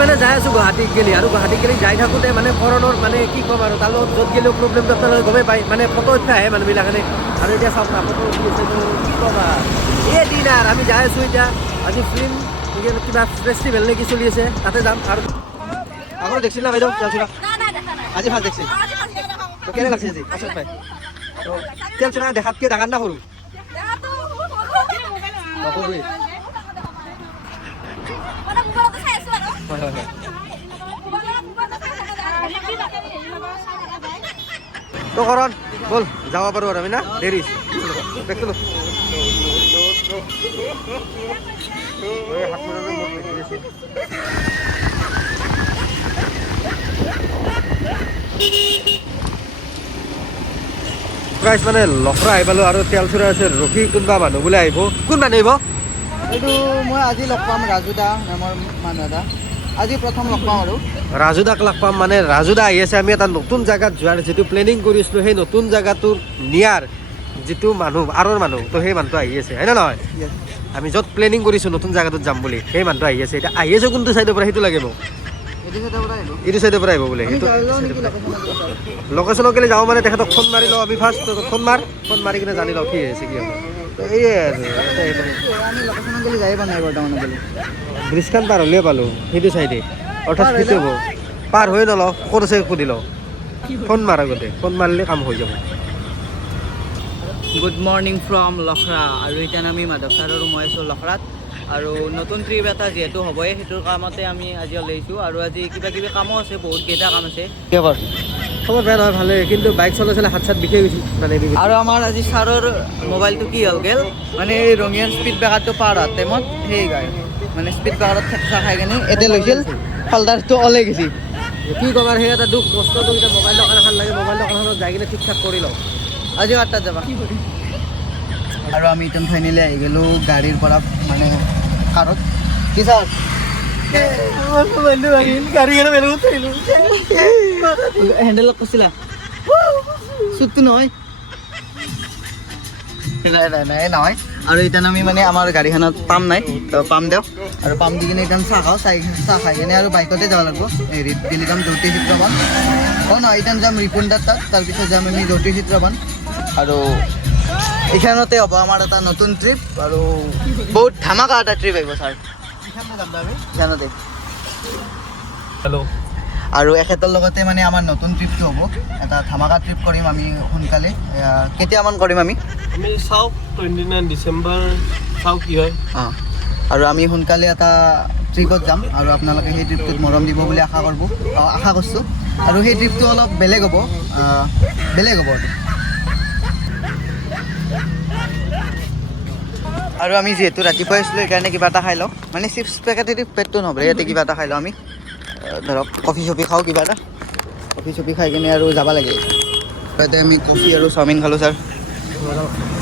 মানে যাই আছোঁ গুৱাহাটীত গেলি আৰু গুৱাহাটীত গেলি যাই থাকোঁতে মানে কৰণৰ মানে কি ক'ম আৰু তাৰ লগত য'ত গেলেও প্ৰব্লেমটো আপোনালোকে গমেই পায় মানে ফটো উঠা আহে মানুহবিলাকে আৰু এতিয়া চাওক না ফটো উঠি আছে কি ক'বা এই দিন আৰু আমি যাই আছোঁ এতিয়া আজি ফিল্ম কিবা ফেষ্টিভেল নেকি চলি আছে তাতে যাম আৰু আগত দেখছিল না বাইদেউ আজি ভাল দেখছি কেনে লাগছে আজি পচন্দ পাই তেল চুনা দেখাতকৈ ডাঙৰ না সৰু সৰুৱে হয় হয় হয় তো কৰণ ব'ল যাব পাৰোঁ আৰু আমি না দেৰি দেখিলোঁ প্ৰাইচ মানে লখৰা আহি পালোঁ আৰু তেলচুৰা আছে ৰখি কোনোবা মানুহ বোলে আহিব কোন মানুহ আহিব এইটো মই আজি লগ পাম ৰাজু দা নামৰ মানুহ এটা আজি প্ৰথম লগ পাম আৰু ৰাজুদাক লগ পাম মানে ৰাজুদা আহি আছে আমি এটা নতুন জেগাত যোৱাৰ যিটো প্লেনিং কৰিছিলোঁ সেই নতুন জেগাটো নিয়াৰ যিটো মানুহ আৰৰ মানুহ তো সেই মানুহটো আহি আছে হয় নে নহয় আমি য'ত প্লেনিং কৰিছোঁ নতুন জেগাটোত যাম বুলি সেই মানুহটো আহি আছে এতিয়া আহি আছে কোনটো চাইডৰ পৰা সেইটো লাগে মোক এইটো চাইডৰ পৰা আহিব বোলে সেইটো লোকেশ্যনত গ'লে যাওঁ মানে তেখেতক ফোন মাৰি লওঁ আমি ফাৰ্ষ্ট ফোন মাৰি কিনে জানি লওঁ কি হৈছে কি হ'ব এইয়ে আৰু ব্ৰিজখন পাৰ হ'লেও পালোঁ সেইটো চাইডে অৰ্থাৎ সেইটো হ'ব পাৰ হৈ নলওঁ ক'ত আছে সুধি লওঁ ফোন মাৰ আগতে ফোন মাৰিলে কাম হৈ যাব গুড মৰ্ণিং ফ্ৰম লখৰা আৰু এতিয়া আমি মাধৱ ছাৰ আৰু মই আছোঁ লখৰাত আৰু নতুন ট্ৰিপ এটা যিহেতু হ'বই সেইটোৰ কামতে আমি আজি ওলাইছোঁ আৰু আজি কিবা কিবি কামো আছে বহুতকেইটা কাম আছে খবৰ বেয়া নহয় ভালেই কিন্তু বাইক চলাই হাত চাত বিষাই গৈছে মানে আৰু আমাৰ আজি ছাৰৰ মোবাইলটো কি হ'ল গ'ল মানে এই ৰঙিয়ান স্পীড ব্ৰেকাৰটো পাৰ হোৱাৰ টাইমত সেই গায় মানে স্পীড ব্ৰেকাৰত ঠেকচা খাই কিনে এতিয়া লৈছিল ফল্ডাৰটো ওলাই গৈছে কি ক'ম আৰু সেই এটা দুখ কষ্টটো এতিয়া মোবাইল দোকান এখন লাগে মোবাইল দোকানখনত যাই কিনে ঠিক ঠাক কৰি লওঁ আজি 8টাত যাবা আৰু আমি এতিয়া ফাইনেলি আহি গ'লোঁ গাড়ীৰ পৰা মানে কাৰত কি ছাৰ হেণ্ডেলত কৈছিলা চুটটো নহয় নাই নহয় আৰু এতিয়া আমি মানে আমাৰ গাড়ীখনত পাম্প নাই তো পাম্প দিয়ক আৰু পাম্প দি কিনে এতিয়া চাহ খাওঁ চাহ খাই কিনে আৰু বাইকতে যাব লাগিব হেৰিত গেলি যাম জ্যোতি চিত্ৰবন অঁ নহয় এতিয়া যাম ৰিপুণ্ডাৰ তাত তাৰপিছত যাম আমি জ্যোতি চিত্ৰবন আৰু এইখানতে হ'ব আমাৰ এটা নতুন ট্ৰিপ আৰু বহুত ধামাকা এটা ট্ৰিপ আহিব ছাৰ এইখানতে হেল্ল' আৰু এখেতৰ লগতে মানে আমাৰ নতুন ট্ৰিপটো হ'ব এটা ধামাকা ট্ৰিপ কৰিম আমি সোনকালে কেতিয়ামান কৰিম আমি চাওঁ 29 ডিচেম্বৰ চাওঁ কি হয় অঁ আৰু আমি সোনকালে এটা ট্ৰিপত যাম আৰু আপোনালোকে সেই ট্ৰিপটোত মৰম দিব বুলি আশা কৰিছোঁ আৰু সেই ট্ৰিপটো অলপ বেলেগ হ'ব আৰু আমি যিহেতু ৰাতিপুৱাই আছিলোঁ সেইকাৰণে কিবা এটা খাই লওঁ মানে চিপছ পেকেটেদি পেটটো নভৰে ইয়াতে কিবা এটা খাই লওঁ আমি ধৰক কফি চফি খাওঁ কিবা এটা কফি চফি খাই কিনে আৰু যাব লাগে তাতে আমি কফি আৰু চাওমিন খালোঁ ছাৰ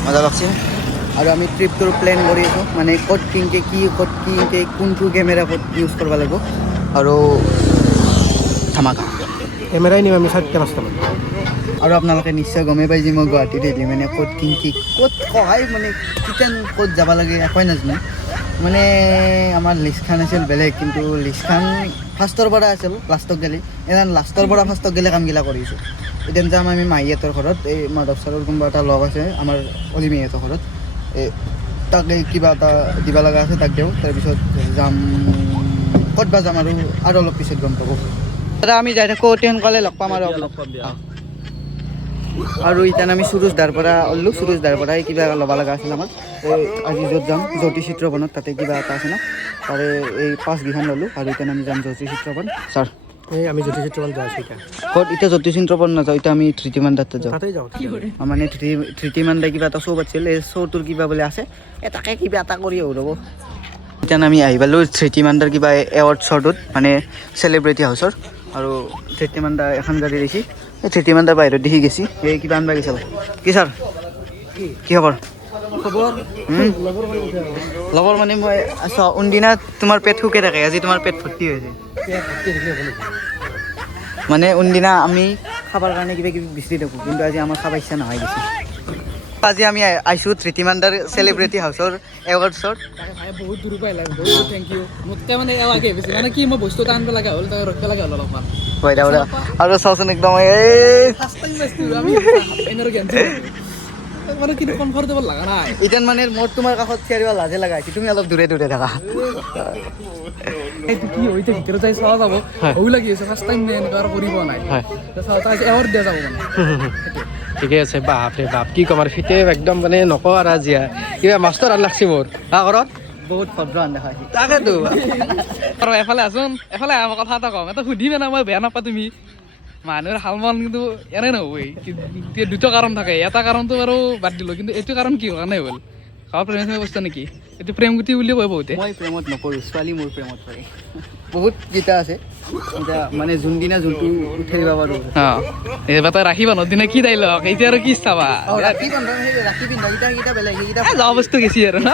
মজা লাগছে আৰু আমি ট্ৰিপটোৰ প্লেন কৰি আছোঁ মানে ক'ত কিনকে কোনটো কেমেৰা ক'ত ইউজ কৰিব লাগিব আৰু ধামাকা কেমেৰাই নিম আমি 4-5টামান আৰু আপোনালোকে নিশ্চয় গমেই পাই যে মই গুৱাহাটীত আহিলে মানে ক'ত সহায় মানে কিটেন ক'ত যাব লাগে একোৱে নাজানো মানে আমাৰ লিষ্টখন আছিল বেলেগ কিন্তু লিষ্টখন ফাৰ্ষ্টৰ পৰা আছিল লাষ্টত গ'লে লাষ্টৰ পৰা ফাৰ্ষ্টত গ'লে কামগিলা কৰিছোঁ এতিয়া যাম আমি মাহীহঁতৰ ঘৰত এই মাধৱ ছাৰৰ কোনোবা এটা লগ আছে আমাৰ অলিমাহীহঁতৰ ঘৰত এই তাকে কিবা এটা দিব লগা আছে তাক দিওঁ তাৰপিছত যাম ক'ত বা যাম আৰু অলপ পিছত গম পাব দাদা আমি যাই থাকোঁ অতি সোনকালে লগ পাম আৰু এতিয়া আমি সুৰুজদাৰ পৰা ওলালোঁ সুৰুজদাৰ পৰাই কিবা ল'ব লগা আছিল আমাৰ এই আজি য'ত যাম জ্যোতি চিত্ৰবনত তাতে কিবা এটা আছে না তাৰে এই পাছকেইখন ল'লোঁ আৰু এতিয়া আমি যাম জ্যোতি চিত্ৰবন ছাৰ এই আমি জ্যোতি চিত্ৰবন যাই আছোঁ এতিয়া ক'ত এতিয়া জ্যোতি চিত্ৰবন নাযাওঁ এতিয়া আমি ধৃতিমান তাতে যাওঁ তাতেই যাওঁ মানে ধৃতিমান দাই কিবা এটা শ্ব' পাতিছিল এই শ্ব'টোৰ কিবা বোলে আছে তাকে কিবা এটা কৰি ৰ'ব এতিয়া আমি আহি পালোঁ ধৃতিমান দাৰ কিবা এৱাৰ্ড শ্ব'টোত মানে চেলিব্ৰিটি হাউচৰ আৰু ধৃতিমান দা এখন গাড়ী দেখি এই ধৃতিমান দা বাহিৰত দেখি গেছি এই কিবা আনবা গৈছিল কি ছাৰ কি খবৰ লগৰ মানে মই কোনদিনা তোমাৰ পেট শুকাই থাকে আজি তোমাৰ পেট ভৰ্তি হৈছে মানে কোনদিনা আমি খাবৰ কাৰণে কিবা কিবি বিচাৰি থাকোঁ কিন্তু আজি আমাৰ খাব ইচ্ছা নহয় গৈছে আজি আমি আহিছোঁ ধৃতিমান্দাৰ চেলিব্ৰিটি হাউচৰ এৱাৰ্ডছত। ভাই বহুত দূৰ পাই লাগে, বহুত থেংক ইউ। মোতকে মানে এৱাগে বেছি মানে কি মই বস্তু এটা আনিব লগা হ'ল, তাক ৰখিব লগা হ'ল অলপমান। হয় দাদা, আৰু চাওচোন একদম এই ফাৰ্ষ্ট টাইম পাইছোঁ আমি এনৰ গেঞ্জি মানে কিন্তু কমফৰ্টেবল লগা নাই। ইতেন মানে মোৰ তোমাৰ কাষত থিয় দিব লাজে লগা হৈছে, তুমি অলপ দূৰে দূৰে থাকা। এইটো কি হৈছে ভিতৰত যাই চোৱা যাব, ভয় লাগি আছে। ফাৰ্ষ্ট টাইম এনেকুৱা আৰু কৰি পোৱা নাই। তাক এৱাৰ্ড দিয়া যাব মানে। ঠিকে আছে, বাপৰে বাপ কি ক'ম আৰু ফিটে একদম মানে নকওঁ আৰু আজি কিবা মাষ্টৰ আন লাগছি মোৰ ঘৰত বহুত ভদ্ৰ আন দেখা হৈছে। তাকেতো আৰু এফালে আছোন, এফালে আমাৰ কথা এটা কওঁ, এটা সুধিমে না মই বেয়া নাপাওঁ তুমি। মানুহৰ হালমান কিন্তু এনে নহবই, দুটা কাৰণ থাকে। এটা কাৰণটো বাৰু বাদ দিলোঁ, কিন্তু এইটো কাৰণ কি কাৰণে হ'ল? খাৱা প্ৰেমে বস্তু নেকি? এইটো প্ৰেম গুটি বুলিও কয় বহুতে। মই প্ৰেমত নপৰোঁ, ছোৱালী মোৰ প্ৰেমত পৰে। বহুত কেইটা আছে এতিয়া মানে যোনদিনা যোনটো উঠাই দিব পাৰোঁ। অঁ এইবাৰ তই ৰাখি বান্ধৰ দিনা কি দাই লওক, এতিয়া আৰু কি চাবা? ৰাখি বন্ধন সেই ৰাখি পিন্ধা কেইটা বেলেগ, সেইকেইটা যোৱা বস্তু গেছি আৰু না